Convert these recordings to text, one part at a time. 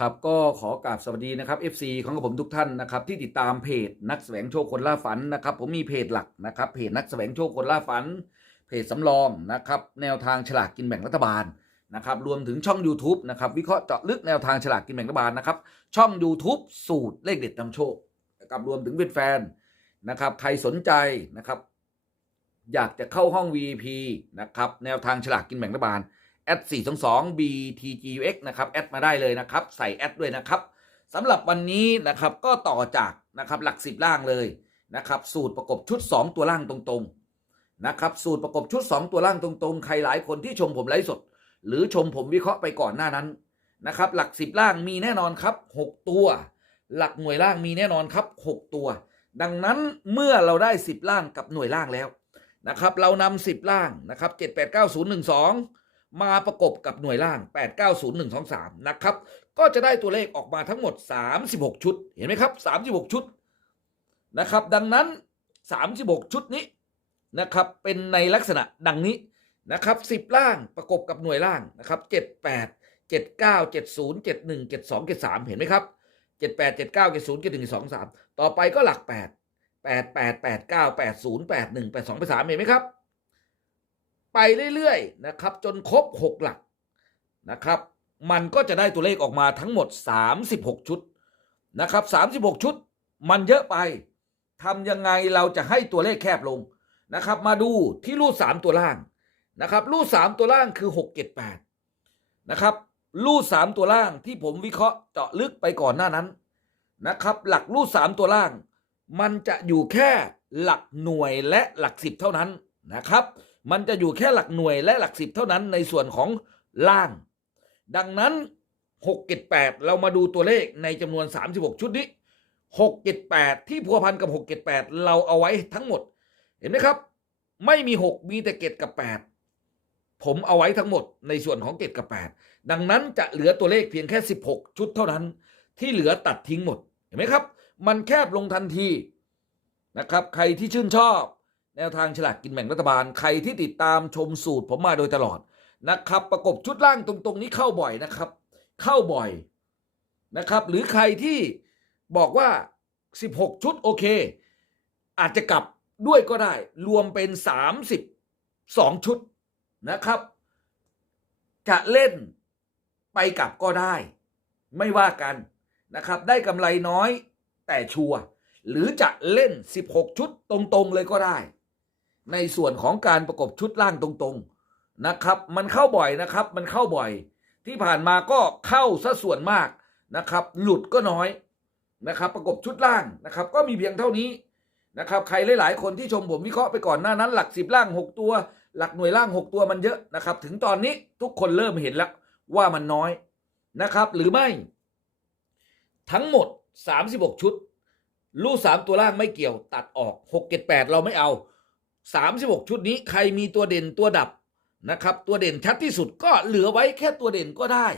ครับก็ขอกราบสวัสดีนะครับ FC ของผมทุกท่านนะครับที่ติดตามเพจนักแสวงโชคคนล่าฝันนะครับผมมีเพจหลักนะครับเพจนักแสวงโชคคนล่าฝัน เพจสำรองนะครับแนวทางฉลากกินแบ่งรัฐบาลนะครับรวมถึงช่อง YouTube นะครับวิเคราะห์เจาะลึกแนวทางฉลากกินแบ่งรัฐบาลนะครับช่อง YouTube สูตรเลขเด็ดนำโชคนะครับรวมถึงเป็นแฟนนะครับใครสนใจนะครับ อยากจะเข้าห้อง VIP นะครับแนวทางฉลากกินแบ่งรัฐบาล แอด422 BTGUX นะครับ แอดมาได้เลยนะครับ ใส่แอดด้วยนะครับสำหรับวันนี้นะครับก็ต่อจากนะครับหลักสิบล่างเลยนะครับ สูตรประกบชุด 2 ตัวล่างตรงๆนะครับสูตรประกบชุด 2 ตัวล่างตรงๆ ใครหลายคนที่ชมผมไลฟ์สด หรือชมผมวิเคราะห์ไปก่อนหน้านั้นนะครับหลักสิบล่างมีแน่นอนครับ 6 ตัว หลักหน่วยล่างมีแน่นอนครับ 6 ตัว ดังนั้นเมื่อเราได้ 10 ล่างกับหน่วยล่างแล้วนะครับเรานำ10 ล่างนะครับ 7 8 9 0 1 2 มาประกบกับหน่วยล่าง 890123 นะครับ ก็จะได้ตัวเลขออกมาทั้งหมด 36 ชุด เห็นไหมครับ 36 ชุดนะครับ ดังนั้น 36 ชุดนี้นะครับ เป็นในลักษณะดังนี้นะครับ 10 ล่างประกบกับหน่วยล่างนะครับ78 79 70 71 72 73 เห็นไหมครับ 78 79 70 71 23 ต่อไปก็หลัก 8 88 89 80 81 82 83 เห็นไหมครับ ไปเรื่อยๆนะครับจนครบ 6 หลักนะครับ มันก็จะได้ตัวเลขออกมาทั้งหมด 36 ชุดนะครับ36 ชุด มันเยอะไปทำยังไงเราจะให้ตัวเลขแคบลงนะครับ มาดูที่รูด 3 ตัวล่างนะครับรูด 3 ตัวล่างคือ 6 7 8นะครับรูด 3 ตัวล่างที่ผมวิเคราะห์เจาะลึกไปก่อนหน้านั้นนะครับ หลักรูด 3 ตัวล่าง มันจะอยู่แค่หลักหน่วยและหลักสิบเท่านั้นนะครับมันจะอยู่แค่หลักหน่วยและหลักสิบเท่านั้นในส่วนของล่าง ดังนั้น6 7 8เรามาดูตัวเลขในจำนวน 36 ชุดนี้6 7 8ที่พัวพันกับ6 7 8เราเอาไว้ทั้งหมด เห็นไหมครับ ไม่มี 6 มีแต่เกตกับ 8 ผมเอาไว้ทั้งหมดในส่วนของเกตกับ 8 ดังนั้นจะเหลือตัวเลขเพียงแค่ 16 ชุดเท่านั้น ที่เหลือตัดทิ้งหมด เห็นไหมครับ มันแคบลงทันทีนะครับ ใครที่ชื่นชอบ แนวทางฉลากกินแบ่งรัฐบาลใครที่ติดตามชมสูตรผมมาโดยตลอดนะครับ ประกบชุดล่างตรงๆนี้เข้าบ่อยนะครับ เข้าบ่อยนะครับ หรือใครที่บอกว่า 16 ชุดโอเค อาจจะกลับด้วยก็ได้ รวมเป็น 32 ชุดนะครับ จะเล่นไปกลับก็ได้ ไม่ว่ากันนะครับ ได้กำไรน้อยแต่ชัวร์หรือจะเล่น 16 ชุดตรงๆเลยก็ได้ ในส่วนของการประกบชุดล่างตรงๆนะครับ มันเข้าบ่อยนะครับ มันเข้าบ่อย ที่ผ่านมาก็เข้าซะส่วนมากนะครับ หลุดก็น้อยนะครับ ประกบชุดล่างนะครับ ก็มีเพียงเท่านี้นะครับ ใครหลาย ๆ คนที่ชมผมวิเคราะห์ไปก่อนหน้านั้น หลักสิบล่าง 6 ตัว หลักหน่วยล่าง 6 ตัวมันเยอะนะครับ ถึงตอนนี้ทุกคนเริ่มเห็นแล้วว่ามันน้อยนะครับ หรือไม่ ทั้งหมด 36 ชุด ลูกสามตัวล่างไม่เกี่ยว ตัดออกหกเจ็ดแปดเราไม่เอา สามสิบหกชุดนี้ใครมีตัวเด่นตัวดับนะครับ ตัวเด่นชัดที่สุดก็เหลือไว้แค่ตัวเด่นก็ได้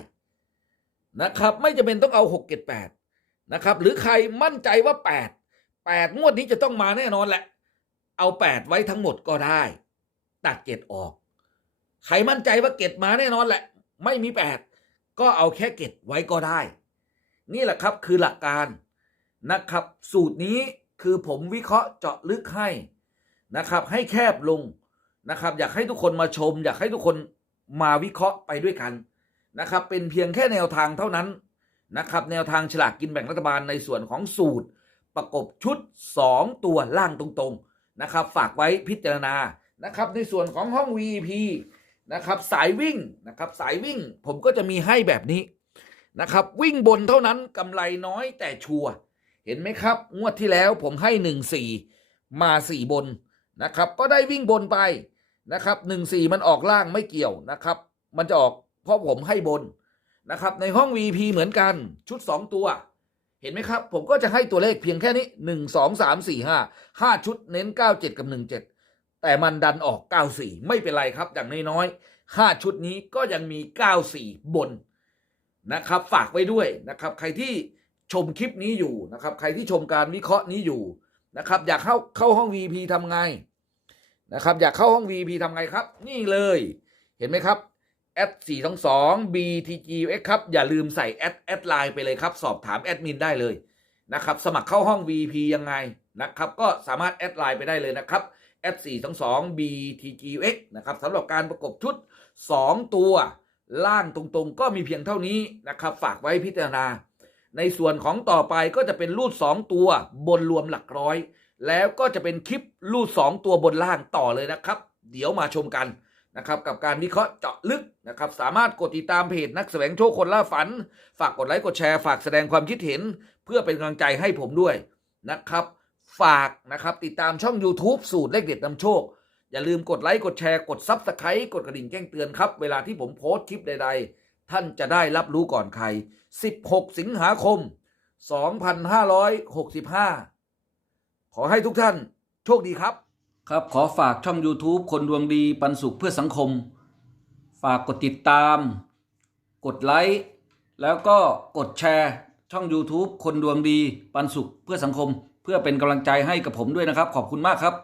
นะครับ ไม่จำเป็นต้องเอาหกเจ็ดแปดนะครับ หรือใครมั่นใจว่าแปดแปดงวดนี้จะต้องมาแน่นอนแหละ เอาแปดไว้ทั้งหมดก็ได้ ตัดเกตออก ใครมั่นใจว่าเกตมาแน่นอนแหละ ไม่มีแปดก็เอาแค่เกตไว้ก็ได้ นี่แหละครับคือหลักการนะครับ สูตรนี้คือผมวิเคราะห์เจาะลึกให้ นะครับ ให้แคบลงนะครับ อยากให้ทุกคนมาชม อยากให้ทุกคนมาวิเคราะห์ไปด้วยกันนะครับ เป็นเพียงแค่แนวทางเท่านั้นนะครับ แนวทางฉลากกินแบ่งรัฐบาลในส่วนของสูตร ประกบชุด 2 ตัวล่างตรงๆนะครับ ฝากไว้พิจารณานะครับ ในส่วนของห้อง VIP นะครับ สายวิ่งนะครับ สายวิ่งผมก็จะมีให้แบบนี้นะครับ วิ่งบนเท่านั้นกำไรน้อยแต่ชัวร์เห็นไหมครับ งวดที่แล้วผมให้หนึ่งสี่มาสี่บน นะครับ ก็ได้วิ่งบนไปนะครับหนึ่งสี่มันออกล่างไม่เกี่ยวนะครับ มันจะออกเพราะผมให้บนนะครับในห้อง VP เหมือนกันชุดสองตัว เห็นไหมครับ ผมก็จะให้ตัวเลขเพียงแค่นี้หนึ่งสองสามสี่ห้าห้าชุดเน้นเก้าเจ็ดกับหนึ่งเจ็ดแต่มันดันออกเก้าสี่ไม่เป็นไรครับ อย่างน้อยๆห้าชุดนี้ก็ยังมีเก้าสี่บนนะครับ ฝากไว้ด้วยนะครับ ใครที่ชมคลิปนี้อยู่นะครับ ใครที่ชมการวิเคราะห์นี้อยู่นะครับ อยากเข้าเข้าห้อง VP ทำไง นะครับ อยากเข้าห้อง VP ทำไงครับ นี่เลยเห็นไหมครับแอด422 BTGX ครับ อย่าลืมใส่แอดแอดไลน์ไปเลยครับ สอบถามแอดมินได้เลยนะครับ สมัครเข้าห้อง VP ยังไงนะครับ ก็สามารถแอดไลน์ไปได้เลยนะครับแอด422 BTGX นะครับสำหรับการประกบชุด 2 ตัวล่างตรงๆ ก็มีเพียงเท่านี้นะครับ ฝากไว้พิจารณา ในส่วนของต่อไปก็จะเป็นรูด 2 ตัวบนรวมหลักร้อย แล้วก็จะเป็นคลิปรูด2ตัวบนล่างต่อเลยนะครับ เดี๋ยวมาชมกันนะครับกับการวิเคราะห์เจาะลึกนะครับสามารถกดติดตามเพจนักแสวงโชคคนล่าฝัน ฝากกดไลค์กดแชร์ฝากแสดงความคิดเห็น เพื่อเป็นกำลังใจให้ผมด้วยนะครับ ฝากนะครับติดตามช่อง YouTube สูตรเลขเด็ดนำโชค อย่าลืมกดไลค์กดแชร์กดซับสไครต์กดกระดิ่งแจ้งเตือนครับ เวลาที่ผมโพสต์คลิปใด ๆ ท่านจะได้รับรู้ก่อนใคร 16 สิงหาคม 2565 ขอให้ทุกท่านโชคดีครับ ครับขอฝากช่อง YouTube คนดวงดีปันสุขเพื่อสังคม ฝากกดติดตาม กดไลค์แล้วก็กดแชร์ช่อง YouTube คนดวงดีปันสุขเพื่อสังคม เพื่อเป็นกำลังใจให้กับผมด้วยนะครับ ขอบคุณมากครับ